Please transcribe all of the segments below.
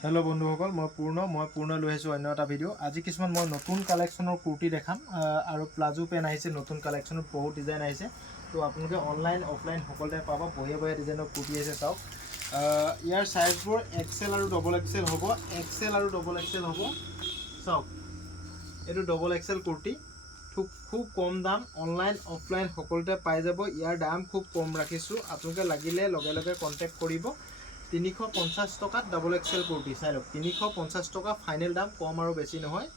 Hello बंधुসকল মই পূৰ্ণ লৈ আহিছোঁ অন্য এটা ভিডিঅ' আজি কিছুমান মই নতুন কালেকশ্যনৰ কুৰ্তি দেখাম আৰু প্লাজো পেন আহিছে নতুন কালেকশ্যনত বহুত ডিজাইন আহিছে তো আপোনালোকে অনলাইন অফলাইন সকলোতে পাব বঢ়িয়া ডিজাইনৰ কুৰ্তি আছে চাওক ইয়াৰ সাইজবোৰ এক্সেল আৰু ডবল এক্সেল হ'ব চাওক এইটো ডবল এক্সেল কুৰ্তি খুব কম দাম অনলাইন অফলাইন সকলোতে পাই যাব ইয়াৰ দাম খুব কম ৰাখিছোঁ আপোনালোকে লাগিলে লগে লগে কন্টেক্ট কৰিব 350 টকাত ডাবল এক্সেল কুৰ্তি চাই লওক 350 টকা ফাইনেল দাম কম আৰু বেছি নহয়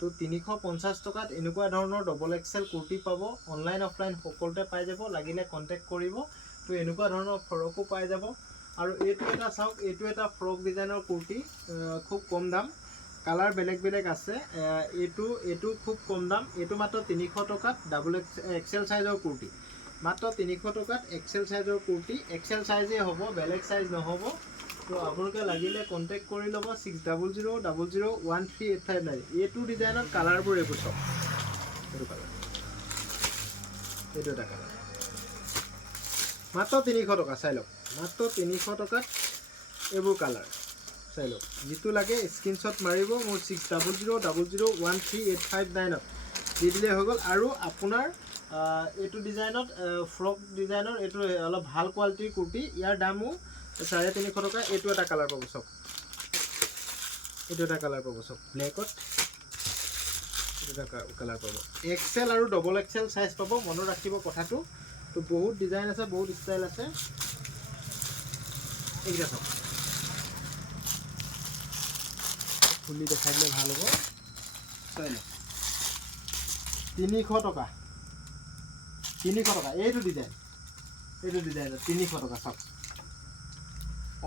তো 350 টকাত এনেকুৱা ধৰণৰ ডাবল এক্সেল কুৰ্তি পাব অনলাইন অফলাইন সকলোতে পাই যাব লাগিলে কন্টেক্ট কৰিব তো এনেকুৱা ধৰণৰ ফৰকো পাই যাব আৰু এইটো এটা চাওক এইটো এটা ফৰক ডিজাইনৰ কুৰ্তি খুব কম দাম কালাৰ বেলেগ আছে এইটো খুব কম দাম এইটো মাত্ৰ 300 টকাত ডাবল এক্সেল সাইজৰ কুৰ্তি মাত্ৰ 300 টকাত এক্সেল সাইজৰ কুৰ্তি এক্সেল সাইজে হ'ব বেলেগ সাইজ নহ'ব তো আপোনালোকে লাগিলে কন্টেক্ট কৰি ল'ব 6000001385 এইটো ডিজাইনৰ কালাৰবোৰ এইবোৰ চাওক এইটো কালাৰ এইটো এটা কালাৰ মাত্ৰ 300 টকা চাই লওক মাত্ৰ 300 টকাত এইবোৰ কালাৰ চাই লওক যেটো লাগে স্ক্ৰিনশ্বট মাৰিব মোৰ 6000001385 দি দিলে হৈ গ'ল আৰু আপোনাৰ এইটো ডিজাইনত ফ্ৰক ডিজাইনৰ এইটো অলপ ভাল কোৱালিটিৰ কুৰ্তি ইয়াৰ দামও 350 টকা এইটো এটা কালাৰ পাব চাওক এইটো এটা কালাৰ পাব চাওক ব্লেকত এইটো এটা কালাৰ পাব এক্সেল আৰু ডবল এক্সেল সাইজ পাব মনত ৰাখিব কথাটো তো বহুত ডিজাইন আছে বহুত ষ্টাইল আছে এইটা চাওক খুলি দেখাই দিলে ভাল হ'ব চাই লওক 300 টকা এইটো ডিজাইন 300 টকা চাওক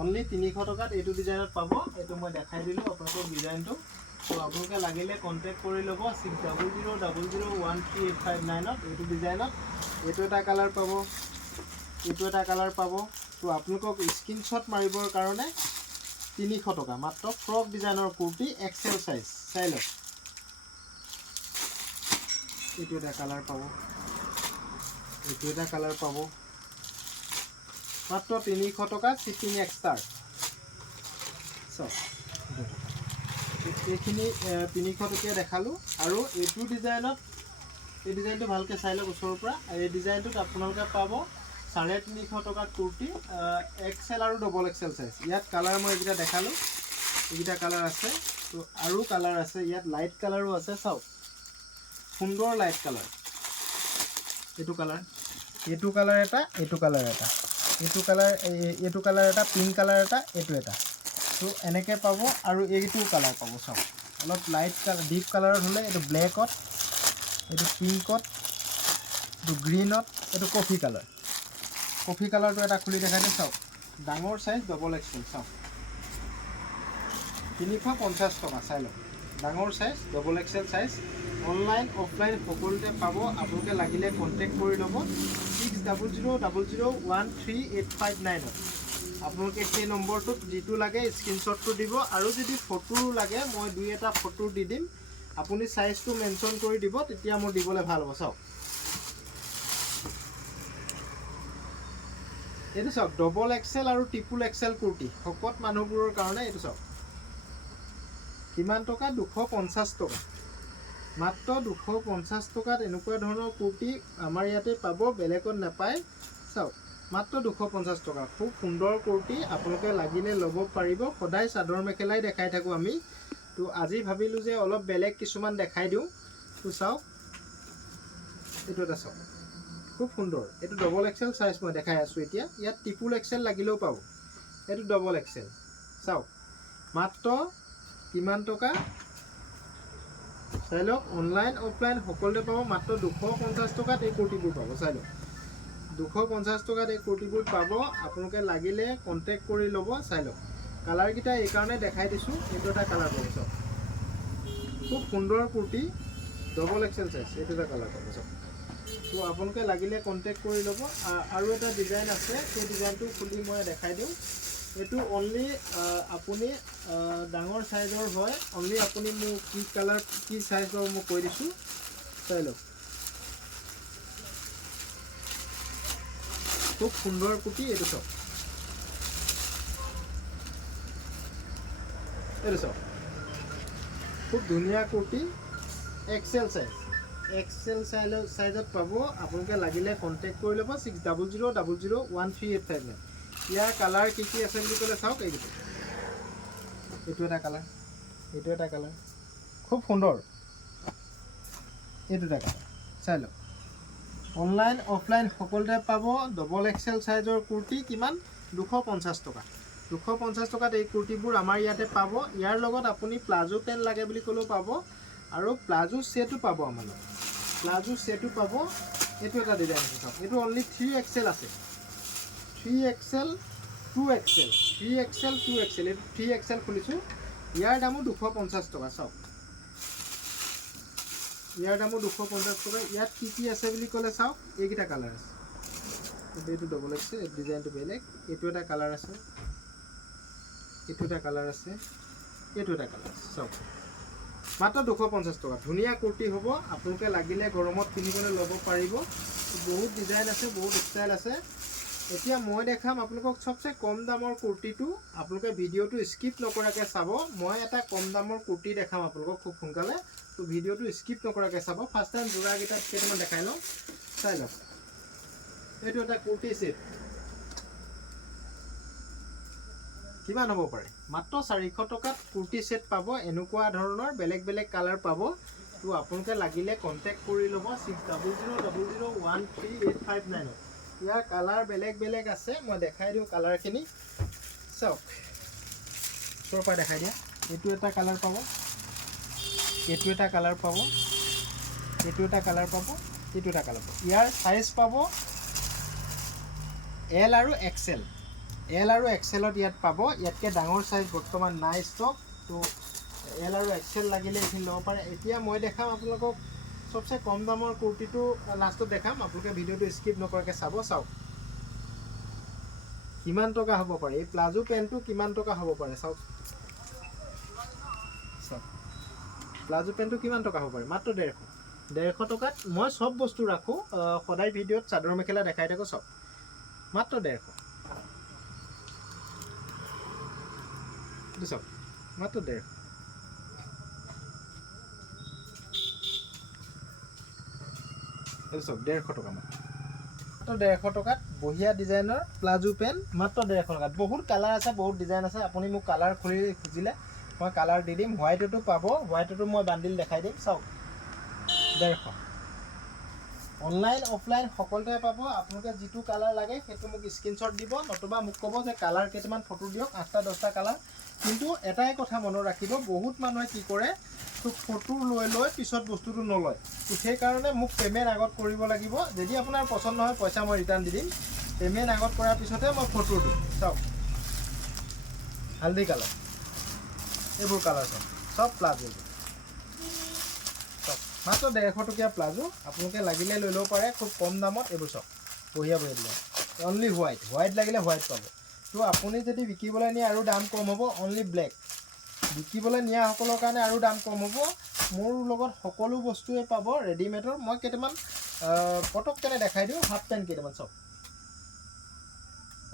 অনলি 300 টকাত এইটো ডিজাইনত পাব এইটো মই দেখাই দিলো আপোনালোকৰ ডিজাইনটো তো আপোনালোকে লাগিলে কন্টেক্ট কৰি ল'ব 6000001385 এইটো ডিজাইনত এইটো এটা কালাৰ পাব তো আপোনালোকক স্ক্ৰিনশ্বট মাৰিবৰ কাৰণে 300 টকা মাত্ৰ ফ্ৰক ডিজাইনৰ কুৰ্তি এক্সেল সাইজ চাই লওক এইটো এটা কালাৰ পাব মাত্ৰ 300 টকা শিপিং এক্সট্ৰা চাওক এইখিনি 300 টকীয়া দেখালো আৰু এইটো ডিজাইনত এই ডিজাইনটো ভালকৈ চাই লওক ওচৰৰ পৰা এই ডিজাইনটোত আপোনালোকে পাব 350 টকাত কুৰ্তি এক্সেল আৰু ডবল এক্সেল সাইজ ইয়াত কালাৰ মই এইকেইটা দেখালো এইকেইটা কালাৰ আছে তো আৰু কালাৰ আছে ইয়াত লাইট কালাৰো আছে চাওক সুন্দৰ লাইট কালাৰ এইটো কালাৰ এটা পিংক কালাৰ এটা এইটো এটা তো এনেকৈ পাব আৰু এইটো কালাৰ পাব চাওক অলপ লাইট কালাৰ ডিপ কালাৰত হ'লে এইটো ব্লেকত এইটো পিংকত এইটো গ্ৰীনত এইটো কফি কালাৰটো এটা খুলি দেখাই দিওঁ চাওক ডাঙৰ সাইজ ডবল এক্সেল চাওক 350 টকা চাই লওক ডাঙৰ size double XL size online offline সকলোতে পাব আপোনালোকে লাগিলে কন্টেক্ট কৰি ল'ব 6000001385 আপোনালোকে সেই নম্বৰটোত যেটো লাগে স্ক্ৰিনশ্বটটো দিব আৰু যদি ফটো লাগে মই দুই এটা ফটো দি দিম আপুনি সাইজটো মেনশন কৰি দিব তেতিয়া মোৰ দিবলৈ ভাল হ'ব চাওক এইটো চাওক ডবল এক্সেল আৰু ট্ৰিপল এক্সেল কুৰ্তি শকত মানুহবোৰৰ কাৰণে এইটো চাওক কিমান টকা 250 টকা মাত্ৰ 250 টকাত এনেকুৱা ধৰণৰ কুৰ্তি আমাৰ ইয়াতে পাব বেলেগত নাপায় চাওক মাত্ৰ 250 টকা খুব সুন্দৰ কুৰ্তি আপোনালোকে লাগিলে ল'ব পাৰিব সদায় চাদৰ মেখেলাই দেখাই থাকো আমি তো আজি ভাবিলো যে অলপ বেলেগ কিছুমান দেখাই দিওঁ তো চাওক এইটো এটা চাওক খুব সুন্দৰ এইটো ডবল এক্সেল সাইজ মই দেখাই আছো এতিয়া ইয়াত ট্ৰিপল এক্সেল লাগিলেও পাব এইটো ডবল এক্সেল চাওক মাত্ৰ কিমান টকা চাই লওক অনলাইন অফলাইন সকলোতে পাব মাত্ৰ 250 টকাত এই কুৰ্তিবোৰ পাব চাই লওক 250 টকাত এই কুৰ্তিবোৰ পাব আপোনালোকে লাগিলে কন্টেক্ট কৰি ল'ব চাই লওক কালাৰকেইটা এই কাৰণে দেখাই দিছো এইটো এটা কালাৰ পাব চাওক খুব সুন্দৰ কুৰ্তি ডবল এক্সেল সাইজ এইটো এটা কালাৰ পাব চাওক তো আপোনালোকে লাগিলে কন্টেক্ট কৰি ল'ব আৰু এটা ডিজাইন আছে সেই ডিজাইনটো খুলি মই দেখাই দিওঁ এইটো অনলি আপুনি ডাঙৰ সাইজৰ হয় অনলি আপুনি মোক কি কালাৰ কি সাইজ পাব মই কৈ দিছোঁ চাই লওক খুব সুন্দৰ কুৰ্তি এইটো চাওক এইটো চাওক খুব ধুনীয়া কুৰ্তি এক্সেল সাইজত পাব আপোনালোকে লাগিলে কণ্টেক্ট কৰি ল'ব 6000001385 ইয়াৰ কালাৰ কি কি আছে বুলি ক'লে চাওক এইটো এটা কালাৰ খুব সুন্দৰ এইটো এটা কালাৰ চাই লওক অনলাইন অফলাইন সকলোতে পাব ডবল এক্সেল সাইজৰ কুৰ্তি কিমান 250 টকা 250 টকাত এই কুৰ্তিবোৰ আমাৰ ইয়াতে পাব ইয়াৰ লগত আপুনি প্লাজো পেণ্ট লাগে বুলি ক'লেও পাব আৰু প্লাজো সেটো পাব আমাৰ প্লাজো সেটো পাব এইটো এটা ডিজাইন আছে চাওক এইটো অনলি 3XL আছে 3XL 2XL 3XL 2XL এই 3XL খুলিছোঁ ইয়াৰ দামো 250 টকা চাওক ইয়াৰ দামো 250 টকা ইয়াত কি কি আছে বুলি ক'লে চাওক এইকেইটা কালাৰ আছে এইটো ডবল এক্সেল এই ডিজাইনটো বেলেগ এইটো এটা কালাৰ আছে এইটো এটা কালাৰ আছে এইটো এটা কালাৰ আছে চাওক মাত্ৰ 250 টকা ধুনীয়া কুৰ্তি হ'ব আপোনালোকে লাগিলে গৰমত পিন্ধিবলৈ ল'ব পাৰিব বহুত ডিজাইন আছে বহুত ষ্টাইল আছে এতিয়া মই দেখাম আপোনালোকক সবচে কম দামৰ কুৰ্তিটো আপোনালোকে ভিডিঅ'টো স্কিপ নকৰাকৈ চাব মই এটা কম দামৰ কুৰ্তি দেখাম আপোনালোকক খুব সোনকালে তো ভিডিঅ'টো স্কিপ নকৰাকৈ চাব ফাৰ্ষ্ট টাইম যোৰাকেইটাত কেইটামান দেখাই লওঁ চাই লওক এইটো এটা কুৰ্তি সেট কিমান হ'ব পাৰে মাত্ৰ 400 টকাত কুৰ্তি সেট পাব এনেকুৱা ধৰণৰ বেলেগ বেলেগ কালাৰ পাব তো আপোনালোকে লাগিলে কণ্টেক্ট কৰি ল'ব 6000001385 ইয়াৰ কালাৰ বেলেগ বেলেগ আছে মই দেখাই দিওঁ কালাৰখিনি চাওক ওচৰৰ পৰা দেখাই দিয়া এইটো এটা কালাৰ পাব এইটো এটা কালাৰ পাব এইটো এটা কালাৰ পাব এইটো এটা কালাৰ পাব ইয়াৰ সাইজ পাব এল আৰু এক্সেল ত ইয়াত পাব ইয়াতকৈ ডাঙৰ সাইজ বৰ্তমান নাই ষ্টক তো এল আৰু এক্সেল লাগিলে এইখিনি ল'ব পাৰে এতিয়া মই দেখাম আপোনালোকক সবচে কম দামৰ কুৰ্তিটো লাষ্টত দেখাম আপোনালোকে ভিডিঅ'টো স্কিপ নকৰাকৈ চাওক কিমান টকা হ'ব পাৰে এই প্লাজো পেণ্টটো কিমান টকা হ'ব পাৰে চাওক প্লাজো পেণ্টটো কিমান টকা হ'ব পাৰে মাত্ৰ 150 টকাত মই সব বস্তু ৰাখোঁ সদায় ভিডিঅ'ত চাদৰ মেখেলা দেখাই থাকোঁ চাওক মাত্ৰ 150 চাওক মাত্ৰ 150 চাওক 150 টকা মাত্ৰ 150 টকাত বঢ়িয়া ডিজাইনৰ প্লাজো পেণ্ট মাত্ৰ 150 টকাত বহুত কালাৰ আছে বহুত ডিজাইন আছে আপুনি মোক কালাৰ খুজিলে মই কালাৰ দি দিম হোৱাইটতো পাব হোৱাইটতো মই বান্ডিল দেখাই দিম চাওক 150 অনলাইন অফলাইন সকলোতে পাব আপোনালোকে যিটো কালাৰ লাগে সেইটো মোক স্ক্ৰীনশ্বট দিব নতুবা মোক ক'ব যে কালাৰ কেইটামান ফটো দিয়ক 8টা 10টা কালাৰ কিন্তু এটাই কথা মনত ৰাখিব বহুত মানুহে কি কৰে তো ফটো লৈ পিছত বস্তুটো নলয় তো সেইকাৰণে মোক পে'মেণ্ট আগত কৰিব লাগিব যদি আপোনাৰ পচন্দ নহয় পইচা মই ৰিটাৰ্ণ দি দিম পে'মেণ্ট আগত কৰাৰ পিছতহে মই ফটো দিম চাওক হালধি কালাৰ এইবোৰ কালাৰ সব প্লাজো চাওক মাত্ৰ 150 টকীয়া প্লাজো আপোনালোকে লাগিলে লৈ ল'ব পাৰে খুব কম দামত এইবোৰ চাওক বঢ়িয়া ডিজাইন অনলি হোৱাইট লাগিলে হোৱাইট পাব তো আপুনি যদি বিকিবলৈ নিয়ে আৰু দাম কম হ'ব অনলি ব্লেক বিকিবলৈ নিয়াসকলৰ কাৰণে আৰু দাম কম হ'ব মোৰ লগত সকলো বস্তুৱে পাব ৰেডিমেডৰ মই কেইটামান পটককৈ দেখাই দিওঁ হাফ পেণ্ট কেইটামান চাওক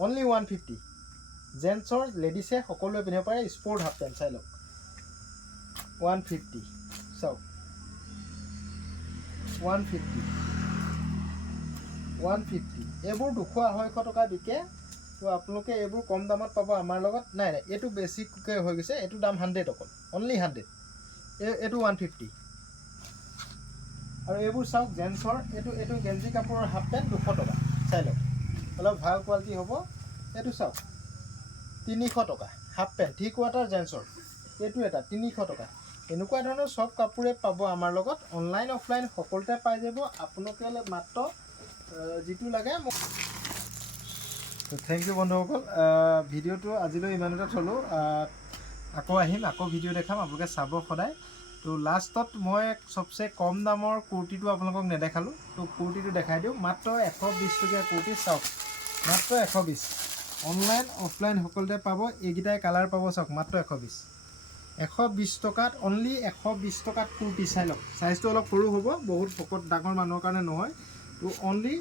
অনলি 150 জেন্টছৰ লেডিছে সকলোৱে পিন্ধিব পাৰে স্পৰ্ট হাফ পেণ্ট চাই লওক 150 চাওক 150 এইবোৰ 200-250 টকা বিকে তো আপোনালোকে এইবোৰ কম দামত পাব আমাৰ লগত নাই এইটো বেছিকৈ হৈ গৈছে এইটো দাম 100 অকল অনলি 100 এইটো 150 আৰু এইবোৰ চাওক জেন্টছৰ এইটো গেঞ্জি কাপোৰৰ হাফ পেণ্ট 200 টকা চাই লওক অলপ ভাল কোৱালিটি হ'ব এইটো চাওক 300 টকা হাফ পেণ্ট 3 কোৱাৰ্টাৰ জেন্টছৰ এইটো এটা 300 টকা এনেকুৱা ধৰণৰ সব কাপোৰে পাব আমাৰ লগত অনলাইন অফলাইন সকলোতে পাই যাব আপোনালোকে মাত্ৰ যিটো লাগে তো থেংক ইউ বন্ধুসকল ভিডিঅ'টো আজিলৈ ইমানতে থলোঁ আকৌ আহিম আকৌ ভিডিঅ' দেখাম আপোনালোকে চাব সদায় তো লাষ্টত মই সবচে কম দামৰ কুৰ্তিটো আপোনালোকক নেদেখালোঁ তো কুৰ্তিটো দেখাই দিওঁ মাত্ৰ 120 টকীয়া কুৰ্তি চাওক মাত্ৰ 120 অনলাইন অফলাইন সকলোতে পাব এইকেইটাই কালাৰ পাব চাওক মাত্ৰ 120 টকাত অনলি 120 টকাত কুৰ্তি চাই লওক সাইজটো অলপ সৰু হ'ব বহুত ফকত ডাঙৰ মানুহৰ কাৰণে নহয় তো অনলি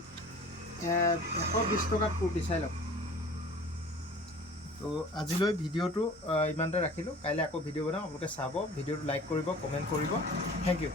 120 টকাত কুৰ্তি চাই লওক তো আজিলৈ ভিডিঅ'টো ইমানতে ৰাখিলোঁ, কাইলৈ আকৌ ভিডিঅ' বনাম, আপোনালোকে চাব, ভিডিঅ'টো লাইক কৰিব, কমেণ্ট কৰিব। Thank U.